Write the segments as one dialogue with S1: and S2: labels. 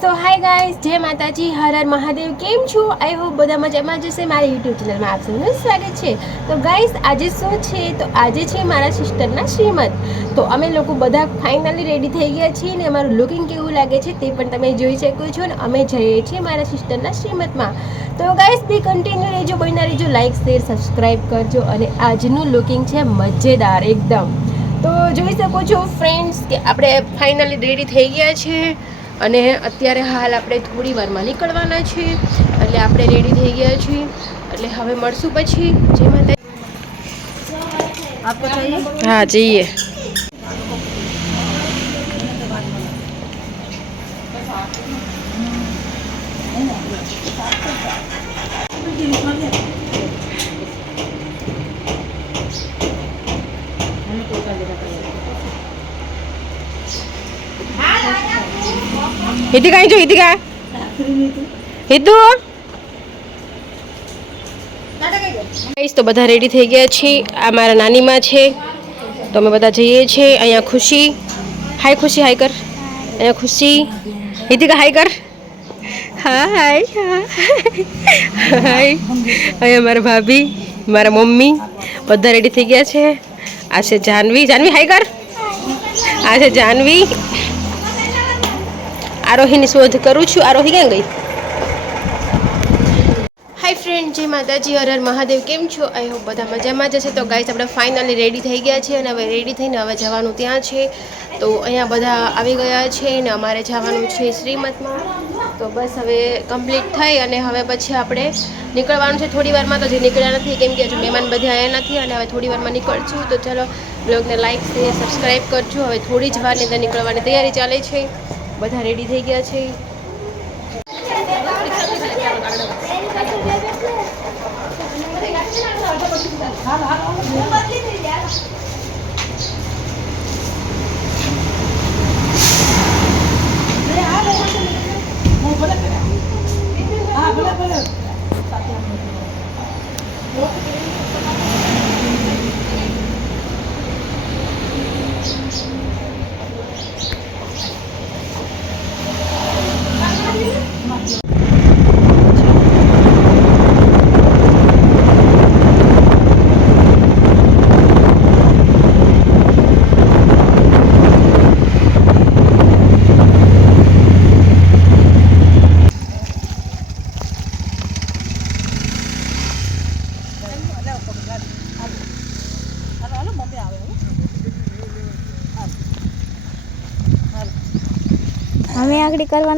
S1: સો hi guys જય માતાજી, હર હર મહાદેવ, કેમ છો? આઈ હોપ બધા મજામાં જશે મારી યુટ્યુબ ચેનલમાં આપ સૌનું સ્વાગત છે. તો ગાઈઝ આજે શું છે? તો આજે છે મારા સિસ્ટરના શ્રીમદ. તો અમે લોકો બધા ફાઇનલી રેડી થઈ ગયા છીએ ને અમારું લુકિંગ કેવું લાગે છે તે પણ તમે જોઈ શકો છો ને અમે જઈએ છીએ મારા સિસ્ટરના શ્રીમદમાં. તો ગાઈઝ બી કન્ટિન્યુ રહેજો બનીના રહેજો લાઈક શેર સબસ્ક્રાઈબ કરજો અને આજનું લુકિંગ છે મજેદાર એકદમ. તો જોઈ શકો છો ફ્રેન્ડ્સ કે આપણે ફાઇનલી રેડી થઈ ગયા છે. અને અત્યારે હાલ આપણે થોડી વારમાં નીકળવાના છીએ એટલે આપણે રેડી થઈ ગયા છીએ. એટલે હવે મળશું પછી. જે માતા હા જઈએ. Thank you. હિતી કાંઈ જો, હિતી કા હિતુ. તો બધા રેડી થઈ ગયા છે આ મારા નાનીમાં છે. તો અમે બધા જઈએ છીએ. અહીંયા ખુશી. હાય ખુશી હાય કર. અહીંયા ખુશી. હિતિકા હાય કર. હાય હાય અહીંયા મારા ભાભી, મારા મમ્મી, બધા રેડી થઈ ગયા છે. આ છે જાનવી. જાનવી હાય કર. આ છે જાનવી. આરોહીની શોધ કરું છું. આરોહી ક્યાં ગઈ? હાય ફ્રેન્ડ જય માતાજી, હર હર મહાદેવ, કેમ છો? આઈ હોપ બધા મજામાં જશે તો ગાઈસ આપણે ફાઇનલી રેડી થઈ ગયા છે અને હવે રેડી થઈને હવે જવાનું ત્યાં છે. તો અહીંયા બધા આવી ગયા છે ને અમારે જવાનું છે શ્રીમતમાં. તો બસ હવે કમ્પ્લીટ થઈ અને હવે પછી આપણે નીકળવાનું છે થોડી વારમાં. તો જે નીકળ્યા નથી, કેમ કે હજુ મહેમાન બધા આવ્યા નથી અને હવે થોડી વારમાં નીકળશું. તો ચલો બ્લોગને લાઇક શેર સબસ્ક્રાઈબ કરજો. હવે થોડી જ વારની અંદર નીકળવાની તૈયારી ચાલે છે. બધા રેડી થઈ ગયા છે
S2: हाँ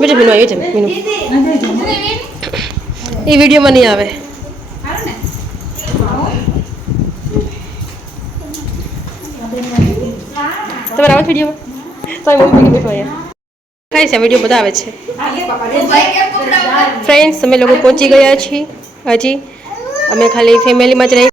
S1: બેટા મીનુ આવ્યો છે મીનુ એ વિડીયોમાં નહીં આવે તમારે આવે વિડીયોમાં તો મમ્મી બેઠો અહીંયા થાય છે વિડીયો બધા આવે છે ફ્રેન્ડ્સ અમે લોકો પહોંચી ગયા છીએ હજી અમે ખાલી ફેમિલીમાં જ રહી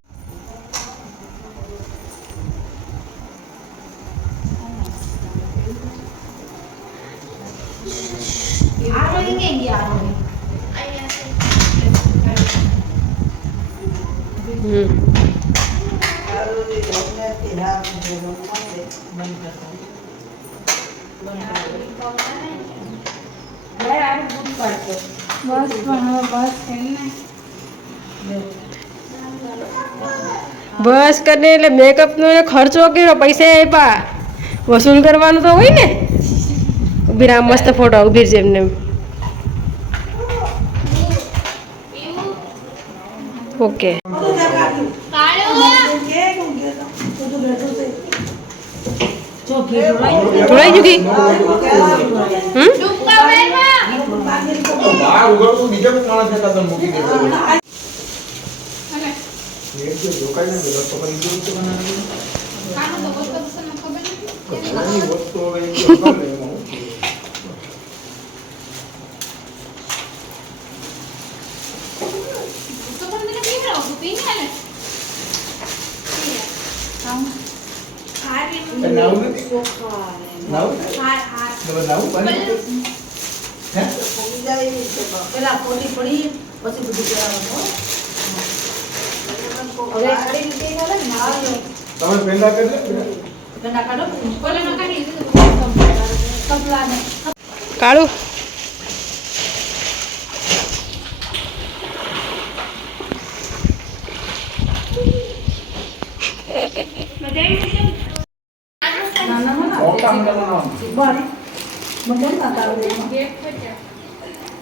S3: બસ પણ બસ
S1: બસ કરીને એટલે મેકઅપનો એ ખર્ચો કર્યો પૈસા આપ્યા વસૂલ કરવાનું તો હોય ને ઉભી રામ મસ્ત ફોટો ઉભી છે એમને ઓકે
S2: જો ઘેર જોડાઈ
S1: જોડાઈ હમ
S4: બહાર ઉગડતું બીજા કોઈ માણસ હતા તો મૂકી દેતો એ જે જોકાય ને રસ્તો કરી દઉં છે બનાવી કચરાની વસ્તુ હવે એ તો કરે એમાં હું. નવું તમે નવું બન્યું? હે
S5: પેલા પોલી પડી પછી બધું કરાવવાનું હવે આડી રીતે કરે ને હાલો.
S4: તમે પહેલા કરી લો.
S5: પેલા કાઢો પેલા કાઢી કપડાને
S2: કાળું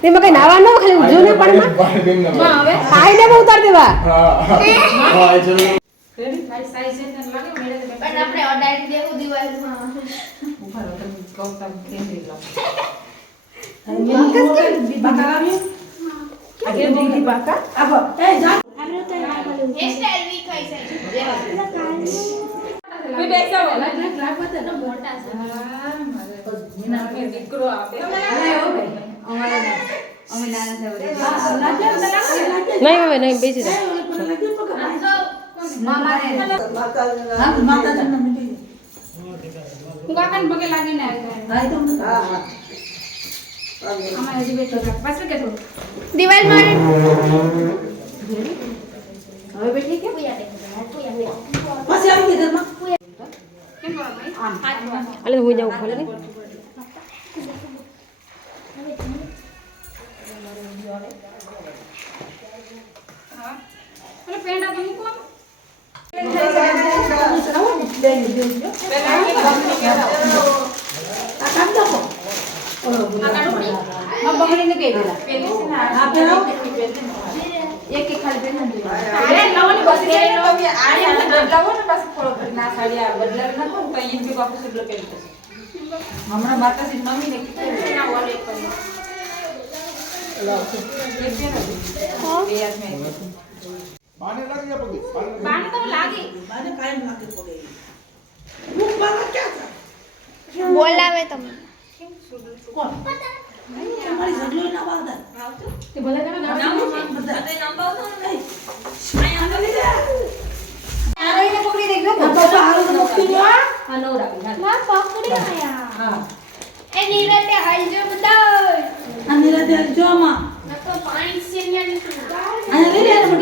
S2: તેમાં કઈ નાવા ન ખાલી ઊંઝું ને પણ
S4: ભાઈ.
S2: ખાઈને ઉતાર દેવા
S4: હા હા. હા એ જરૂર.
S6: પણ તો દેવું દિવાળીમાં હેરસ્ટાઈલ વી ખાઈ છે
S2: નહીં હવે નહીં બેસી જા
S6: દિવાલ માં
S5: પછી આવી ગઈ ઘરમાં
S2: એટલે હું જાઉં ખોલે ને
S5: एक एक खाली पेन नंदी अरे लावणी बस जे लावणी आणि आता लावणी बस फळो ना साडी बदलर ना कोण काही इंची बापू सुद्धा पेन हमारा माता जी मम्मी ने कितने
S6: ना और एक पेन
S4: लाओ एक
S5: पेन
S7: हाँ ये
S5: आज में
S4: બાને લાગી જા પગે. બાને
S5: મારે કાયમ લાગે. પગે ભૂખ મારા ક્યાં છે
S6: બોલાવે તમને.
S5: કોણ? તમારી સગલો ના વાળતા
S6: માં પકડી આયા
S5: હા
S6: એ. નીરતે હાલજો બધા
S5: આ નિરાતે જો માં
S6: નકો પાણી છે ને નીકળું
S5: આ લઈ લે આ છોકરાને લઈ લે
S6: એ બકરા
S2: તમે નાવાને જાઓ બધા નહીં છે એવું છે
S6: રેડ કલર આખો સુટલો વીકી મે કોને વીકી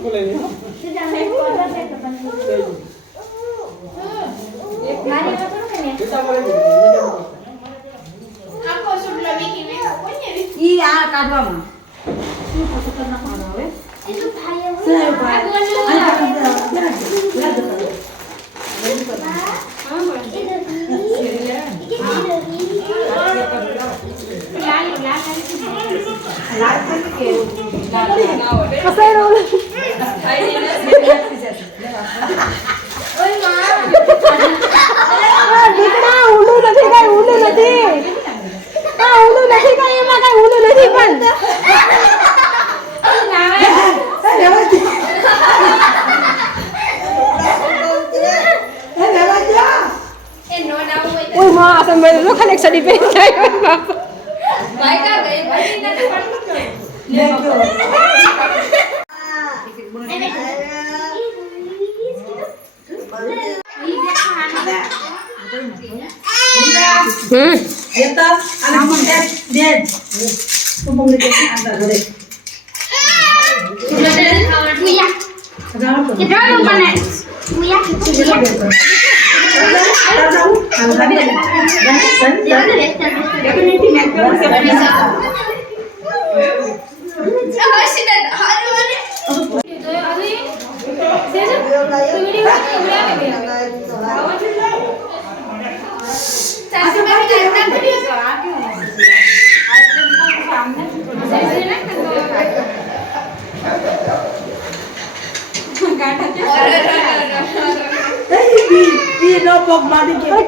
S2: નથી પણ
S6: એ નો ડાઉ હોય તો
S2: ઓય માં આ તો મેં તો ખાલી એક સાડી પહેરી જાય ઓય બાપ. હમ Hmm.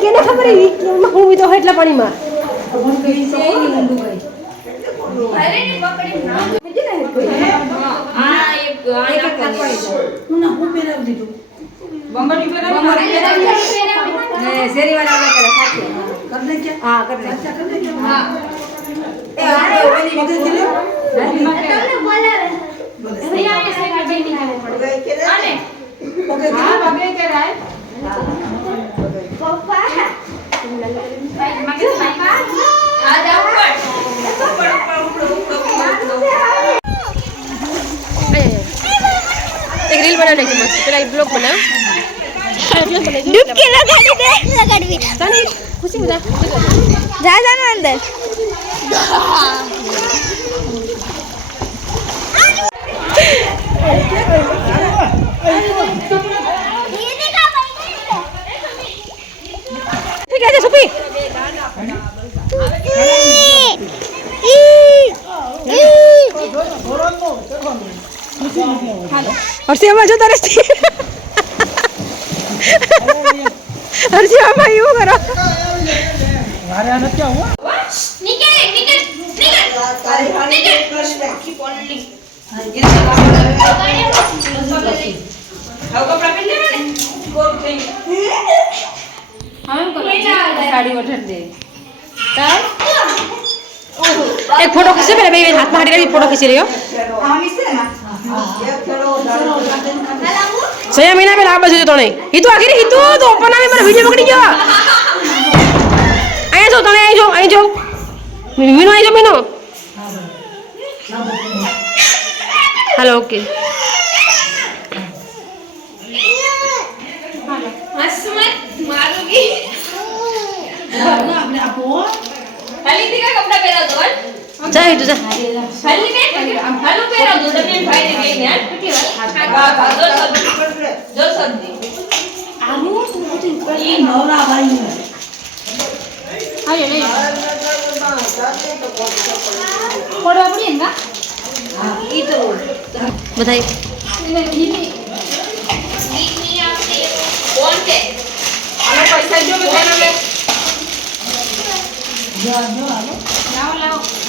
S2: કેને ખબર એ હું તો એટલા પાણીમાં
S3: અરે ને પકડી ના આ એક આ નાખવાની.
S2: હું ના હું પહેરાવી દીધું.
S3: બંગડી પહેરાવી.
S2: કર દે કે હા કર દે કર દે કે
S3: હા.
S2: પગે કે લે
S3: તમને બોલાવે. અહીંયા આને સાઈડ જઈ નીકળવું પડે. આને.
S2: પગે કે લે
S3: પપ્પા.
S1: બનાવી નાખી મસ્ત પેલા એક બ્લોગ બનાવ
S5: ડૂબકી લગાડી દે લગાડવી
S1: ચાલે ખુશી બધા
S5: જા જા ના અંદર
S1: ઠીક છે સુપી હર્ષી આમાં જો તારે હર્ષી આમાં એવું કરો
S3: નીકળ, નીકળ, નીકળ.
S1: એક ફોટો ખીચે પેલા બે બેન હાથમાં હાડી રાખી ફોટો ખીચી રહ્યો સયા મહિના પેલા આ બાજુ જો તણે હિતુ આખી હિતુ તો ઓપન આવે મને વીડિયો પકડી ગયો અહીંયા જો તણે અહીં જો અહીં જો મીનુ અહીં જો મીનુ હાલો ઓકે
S3: હસમત મારું ગી.
S2: આપણે આપો
S3: હાલી દીકરા કપડાં પહેરાવ દો.
S1: જા હિતુ જા
S3: હાલી બેન, હાલું પહેરાવ દો, તમે એમ ભાઈને કહીને, હાલ. હા, હા, જો સબ્જી. જો સબ્જી.
S2: ઈ નવરા ભાઈ
S1: બધાય
S3: ઈની આવતી. કોણ છે? આને પૈસા જો બધાને લે. લાવો, લાવો.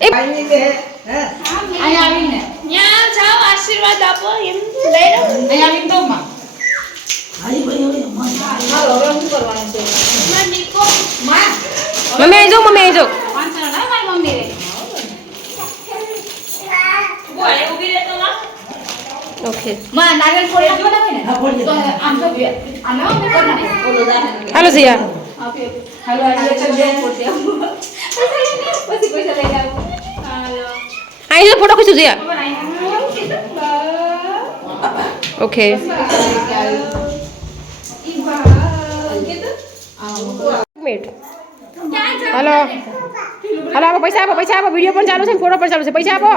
S3: અહીંયા આવીને. ન્યા જાઓ, આશીર્વાદ આપો એમ લઈ લો. અહીંયા આવીને દો માં.
S1: મમ્મી આવી જો મમ્મી આવી જો.
S3: પાંચસો ના મારી મમ્મી રે. બોલે ઊભી રહે તો માં.
S1: ઓકે.
S3: માં નાગર ફોડ બનાવે ને?
S2: હા બોલ
S3: તો આમ તો બે આમ ના મેં કરવાની ઓલો દાહન
S1: હાલો સિયા
S3: આપે હાલો આ લેટર દે પોતે પૈસા લઈને પછી પૈસા લઈને આવું હાલો
S1: અહીં જો ફોટો ખીચું સિયા
S3: પણ અહીંયા
S1: ઓકે મિનિટ હાલો હાલો આપો પૈસા આપો પૈસા આપો વિડીયો પણ ચાલુ છે ને ફોટો પણ ચાલુ છે પૈસા આપો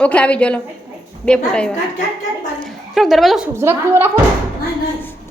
S1: ઓકે આવી ગયો લો બે ફોટા આવ્યા
S2: કાટ કાટ કાટ બારી
S1: થોડોક દરવાજો જરાક ખુલ્લો રાખો ને.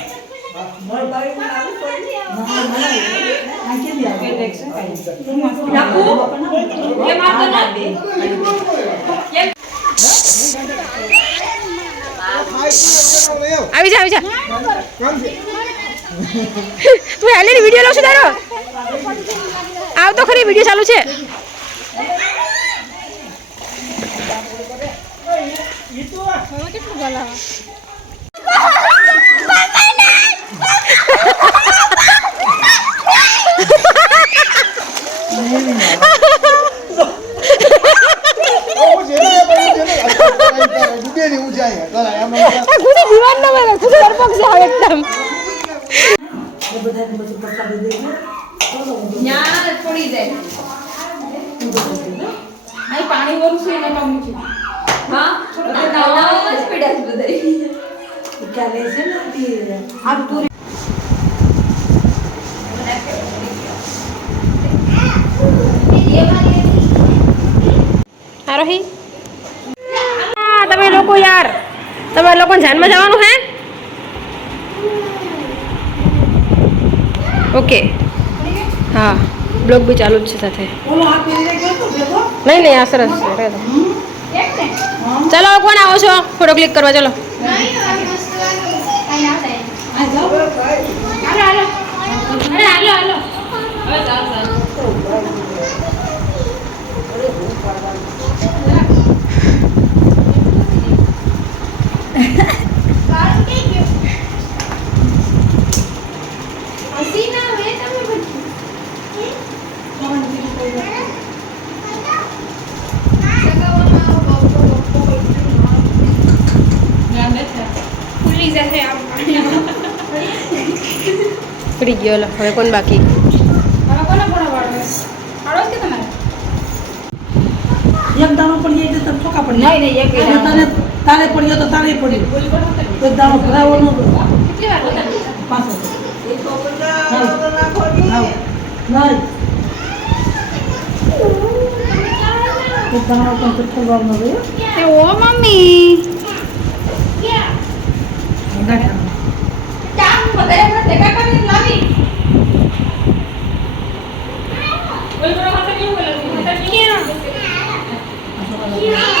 S2: આવી
S1: જા આવી જા તું એલઈડી વિડિયો લાવશું તારો આવ તો ખરી વિડિયો ચાલુ છે
S4: એ તો મને કેટલું
S1: ગલાવા ખુશી દીવાન ના બને ખુશી સરપક છે હવે એકદમ
S3: પાણી વરું છે એના પામું છે હા સ્પીડ આવી બધા
S2: ક્યાં લે છે ને આ પૂરી
S1: આરોહી તમે લોકો યાર તમારે લોકોને જાનમાં જવાનું હે? ઓકે. હા બ્લોગ બી ચાલુ જ છે સાથે. નહીં નહીં આ સરસ છે ચાલો ચલો કોણ આવો છો? ફોટો ક્લિક કરવા ચલો.
S2: હાલો. હાલો
S3: હાલો. ચાલ
S1: પડી ગયો લો. હવે કોણ બાકી?
S2: એક દાણો પડી જાય તો ઠોકા પડી જાય.
S3: નહીં નહીં એક
S5: está
S2: disponible,
S3: está disponible. Pues damos, pues damos un otro. Paso. ¿Qué la contestó el ¡Qué guapo, mami! ¡Ya! ¡Ya! Yeah.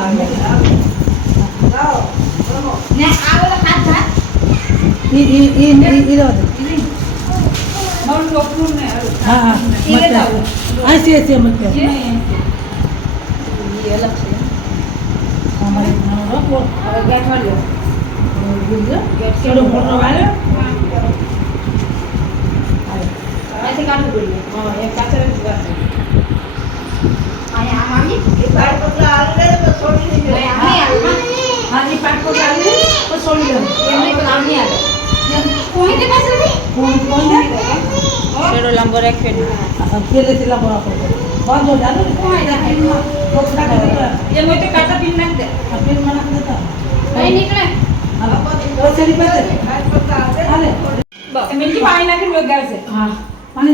S3: લો
S2: ને. ઈ ઈ ઈ ઈ ઈ રહેવા દે.
S3: ને
S2: હા હા
S3: ઈ લેતા આવો.
S2: હા છે છે મત
S3: એ? અલગ છે.
S2: અમારે
S3: હવે ગેટ વાળ્યો
S2: કેડો મોટો વાળે.
S3: અહીંથી કાઢવું પડ્યું હા એ કાચર જ વાત
S2: હા ઈ પાટકો તો છોડી દે
S3: એમને પણ આમ એ
S2: આ તો అది పట్టుకోగలిగి సొల్లు
S3: ఎందుకు అమ్మాలి
S2: মানে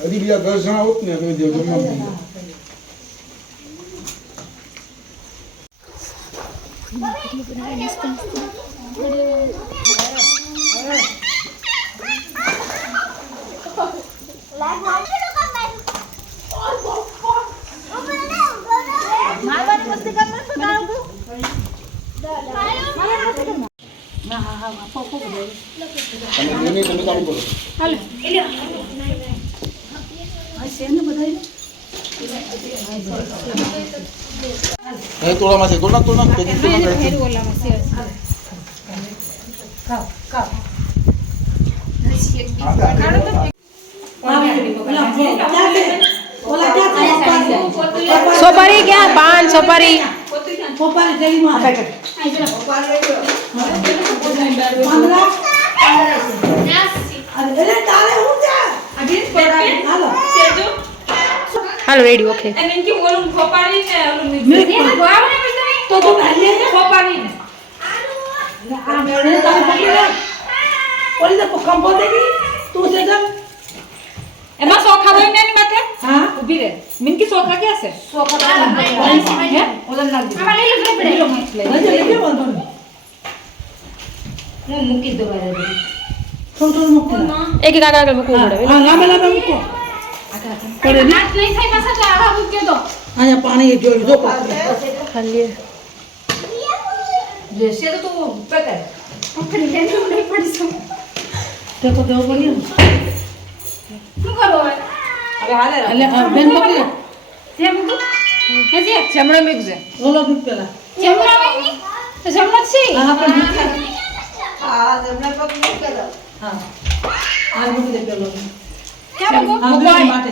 S4: હજી બીજા દસ જણા હોત ને તો. જે જમવા તમે તમે ચાલુ કરો. હાલો. છે તોડા તોડા પેટી તોડા કરે છે.
S2: ખાઓ ખાઓ
S4: હા, હા.
S2: ઓલા ક્યાં છે ઓલા ક્યાં છે
S1: સોપારી ક્યાં પાન સોપારી
S2: પોપારી ડેરીમાં પાંદડા હાલો
S1: રેડી ઓકે.
S3: અને ઓલું ફોપાડી ને ઓલું
S2: મિલ્ક
S3: મિલકી
S2: તો તું ભાઈ લે આ મેળે તારે ઓલી તો કંબો દેવી તું છે ગમ
S3: એમાં સોખા હોય ને એની માથે?
S2: હા?
S3: ઊભી રહે મિનકી સોખા ક્યાં છે? સોખા હે ઓલા લાગ દે
S2: હજી લઈ લે વાંધો નહીં.
S3: હું મૂકી દો વારે
S2: થોડું થોડું મૂકી
S7: એક એક આગળ આગળ મૂકવું પડે
S2: હા લાંબે લાંબે મૂકો. પડે પાણી જોયું જો.
S7: ખાલી
S6: રહેશે તો તું પકડી લે તો નહીં પડીશું
S2: તે તો દેવું પડ્યું
S6: શું કરો હવે? હાલે
S2: એટલે આ બેન પકડી.
S6: જે મૂકું જમણો
S2: ઓલો બી પેલા.
S6: જમણો હોય તો જમણો છે.
S2: હા આપણે મૂકી. હા આ મૂકી દે પેલો. હા, બેન માથે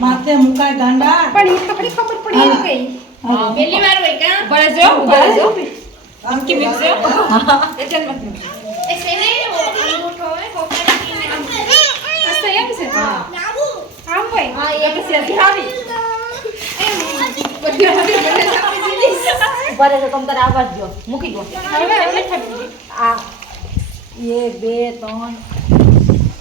S2: માથે મુકાય ગાંડા
S6: પણ એ તો ખરી ખબર પડી એમ કઈ
S2: હા.
S6: પહેલી વાર હોય કા બળે જો બળે જો કે મિક્સ જો એટલે મત મિક્સ અસ્ત એમ છે આમ હોય હા એ પછી અધી આવી
S5: ઉભા રહેજો તમ તારે આવાજ જો મૂકી દો
S6: હવે હવે ખબર
S5: આ એક બે ત્રણ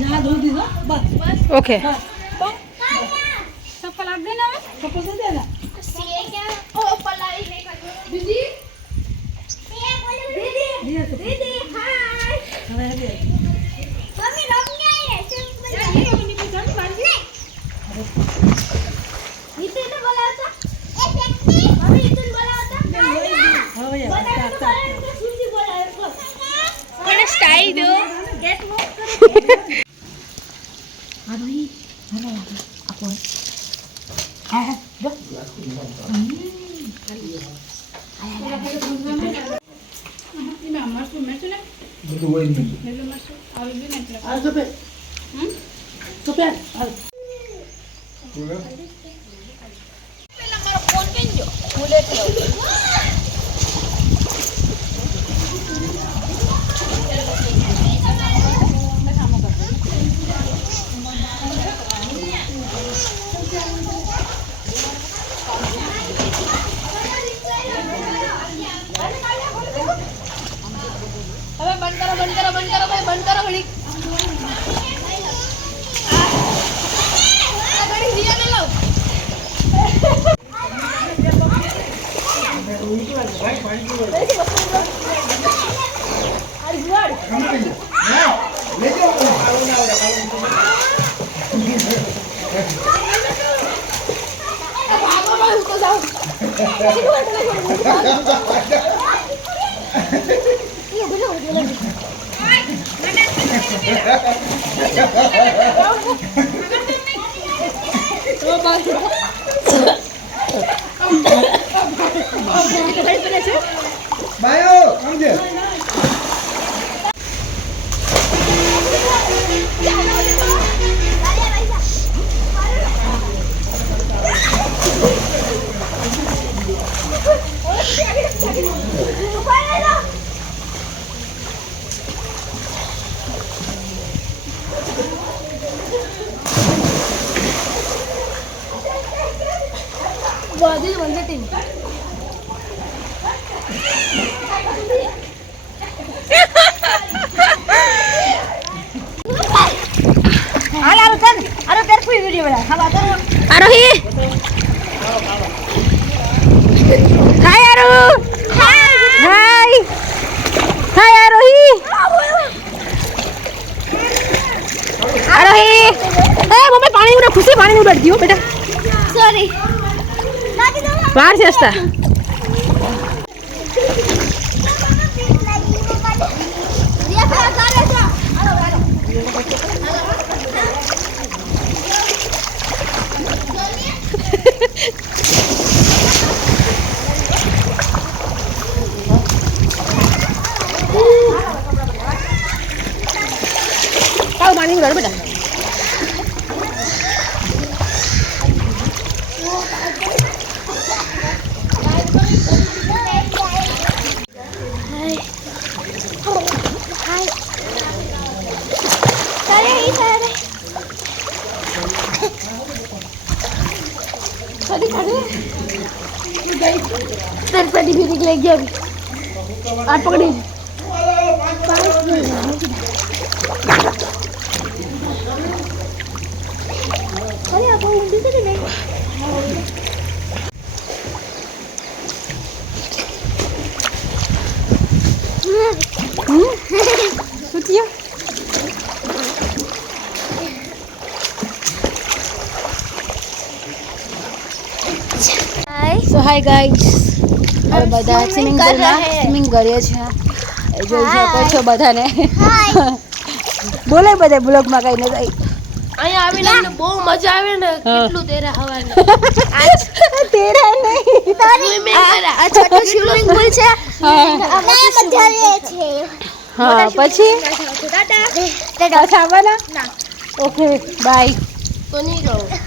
S2: ને
S5: આ હાથ થઈ જાય
S2: હાલો રેડી
S5: અહીં મૂકી રામ નીકળી જાય.
S2: હા હવે આપી દે આમ બે જા બારી. અહીં બે. હાલે. આમ હાલી જા. આગળ જા. આગળ ગયા જા બસ ના ધોઈ દીધો બસ
S7: ઓકે
S6: ચપ્પલ આપ દે ને હવે
S2: કપડ દે દે ને દીએ તો. હવે આ બે. હવે આ ચાર, ચાર, ચાર. હાલ
S7: festa. હાય
S5: ગાઈસ હવે બધા સ્વિમિંગ પુલમાં સ્વિમિંગ કરીએ છીએ જોઈ શકો છો બધાને. બોલે બધા બ્લોગમાં કઈ ને કઈ.
S1: અહીંયા આવીને અમને બહુ મજા આવે ને. કેટલું તેરા હવાનું.
S5: તેરા નહીં.
S1: સ્વિમિંગ કરે આ છોટું સ્વિમિંગ પૂલ છે.
S5: હા. પછી? ટાટા. આવવાના? ઓકે બાય
S1: તો નહીં રહું.